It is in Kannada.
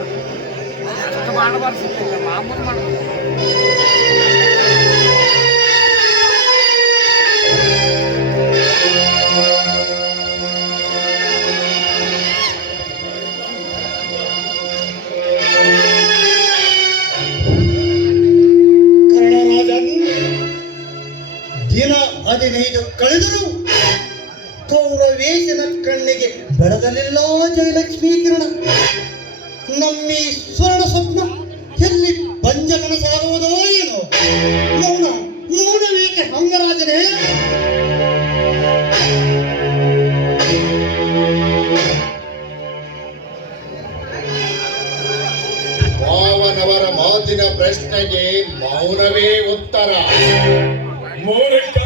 ಅಷ್ಟು ಮಾಡಬಾರ್ದು, ಮಾಮೂಲು ಮಾಡಬೇಕು. ದಿನ 15 ಕಳೆದರೂ ಕೌರವೇಶನ ಕಣ್ಣಿಗೆ ಬೆಳಗಲಿಲ್ಲ ಜಯಲಕ್ಷ್ಮೀ ಕಿರಣ. ನಮ್ಮಿ ಸ್ವರ್ಣ ಸ್ವಪ್ನ ಎಲ್ಲಿ ಪಂಚಕನ ಸಾಗುವುದೋ ಏನೋ. ಮೌನವೇಕೆ ಅಂಗರಾಜನೇ? ಮಾವನವರ ಮಾತಿನ ಪ್ರಶ್ನೆಗೆ ಮೌನವೇ ಉತ್ತರ. ಮೂರಕ್ಕೆ